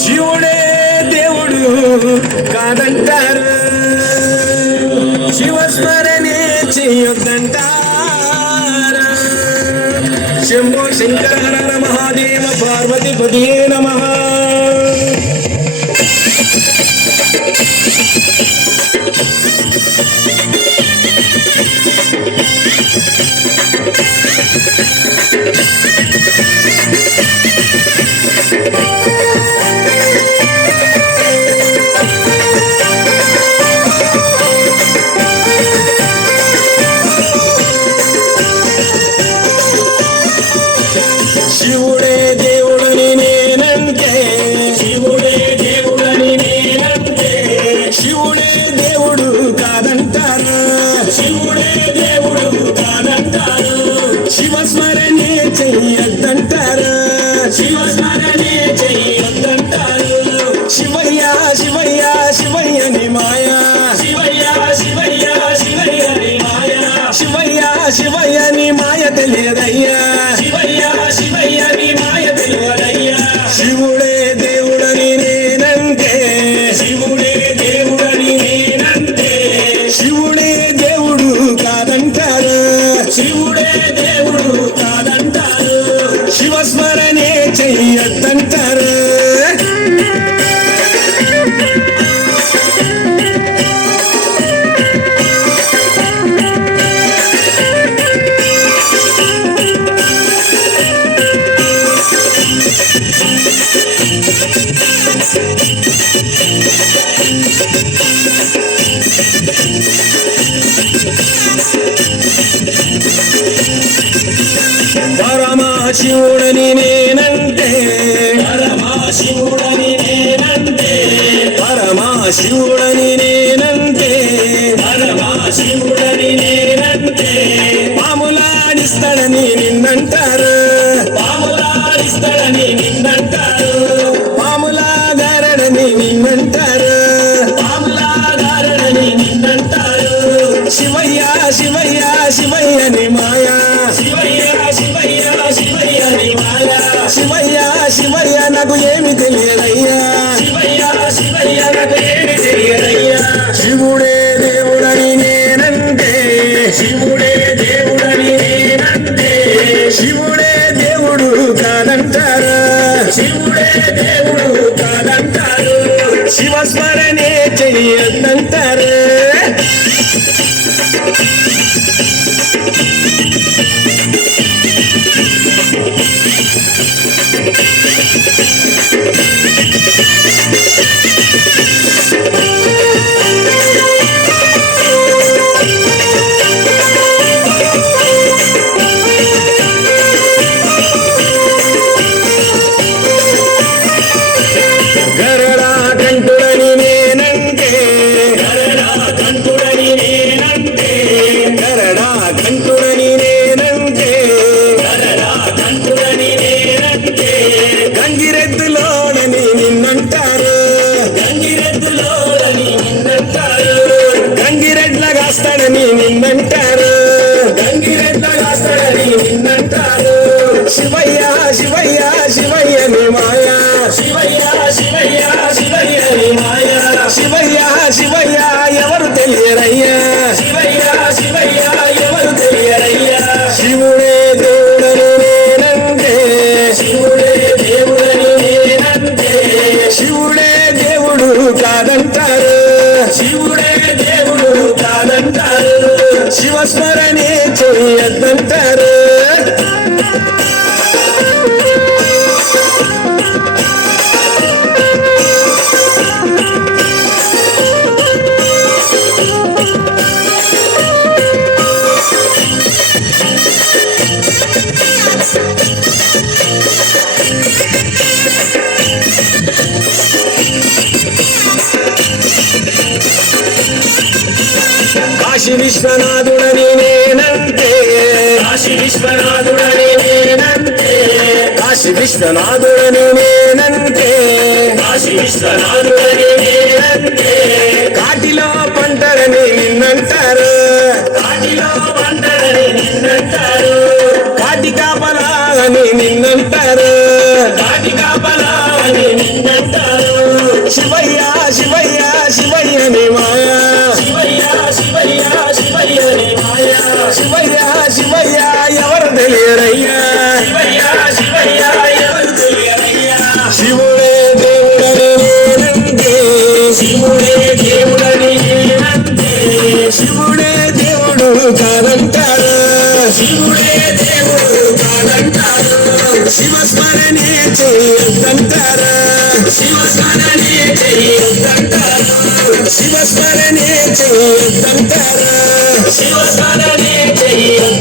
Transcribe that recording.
శివుడే దేవుడు కాదంటారు, శివస్మరణే చెయ్యొద్దంటారా. శంభో శంకర హర మహాదేవ పార్వతీపతియే నమః. శివుడే దేవుడని నేనంటే, శివుడే దేవుడని నేనంటే, శివుడే దేవుడు కాదంటారు, శివుడే దేవుడు కాదంటారు. శివస్మరణే చెయ్యొద్దంటారు, శివస్మరణే చెయ్యొద్దంటారు. శివయ్య శివయ్య శివయ్యని మాయా, శివయ్య శివయ్య శివయ్యని మాయా, శివయ్య శివయ్యని మాయ తెలియదయ్యా, శివయ్య శివయ్యని మాయ తెలియదయ్యా. శివుడే దేవుడని నేనంటే, శివుడే దేవుడని నేనంటే, శివుడే దేవుడు కాదంటారు, శివుడే దేవుడు కాదంటారు. శివస్మరణే చెయ్యొద్దంటారు. పరమశివుడని నేనంటే, పరమశివుడని నేనంటే, పరమశివుడని నేనంటే, పరమశివుడని నేనంటే, పాములాడిస్తాడని నిన్నంటారు, పాములాడిస్తాడని నిన్నంటారు. పాములాగారడని నిన్నంటారు, పాములాగారడని నిన్నంటారు. శివయ్య శివయ్య శివయ్యని మాయా, శివయ్య శివయ్య శివయ్యని మాయా, శివయ్య శివయ్య నాకు ఏమి తెలియదయ్యా, శివయ్య శివయ్య నాకు ఏమి తెలియదయ్యా. శివుడే దేవుడని నేనంటే, శివుడే దేవుడని నేనంటే, శివుడే దేవుడు కాదంటారు, శివుడే దేవుడు కాదంటారు. శివస్మరణే చెయ్యొద్దంటారు. గరడా కంటుడని నేనంటే, గరడా కంటుడని నేనంటే, గరడా కంటుడని నేనంటే, గరడా కంటుడని నేనంటే, గంగిరెద్దులోడని నిన్నంటారు, గంగిరెద్దులోడని నిన్నంటారు. గంగిరెడ్లగాస్తాడని నిన్నంటారు, గంగిరెడ్లగాస్తాడని నిన్నంటారు. శివయ్య శివయ్య శివయ్యని మాయా, శివయ్య శివయ్య శివయ్యని మాయా, శివయ్య శివయ్య ఎవరు తెలియరయ్యా, శివయ్య శివయ్య ఎవరు తెలియరయ్యా. శివుడే దేవుడని నేనంటే, శివుడే దేవుడని నేనంటే, శివుడే దేవుడు కాదంటారు, శివుడే దేవుడు కాదంటారు. శివస్మరణే చెయ్యొద్దంటారు. కాశీ విశ్వనాథుడని నేనంటే, కాశీ విశ్వనాథుడని నేనంటే, కాశీ విశ్వనాథుడని నేనంటే, కాశీ విశ్వనాథుడని నేనంటే, కాటిలో పంటరని నిన్నంటారు, కాటిలో పంటరని నిన్నంటారు. కాటి కాపలాని నిన్నంటారు కాటి కాపలా అని నిన్నంటారు శివయ్య శివయ్య శివయ్యని మాయా శివయ్య శివయ్య శివయ్యని మాయా శివయ్య శివయ్య ఎవరు తెలియరయ్యా శివయ్య శివయ్య ఎవరు తెలియరయ్యా శివుడే దేవుడని నేనంటే శివుడే దేవుడని నేనంటే శివుడే దేవుడు కాదంటారు శివుడే దేవుడు కాదంటారు శివస్మరణే చేయొద్దంటారు శివస్మరణే చెయ్యొద్దంటారు శివస్మరణే చేయొద్దంటారు శివస్మరణే చెయ్యొద్దంటారు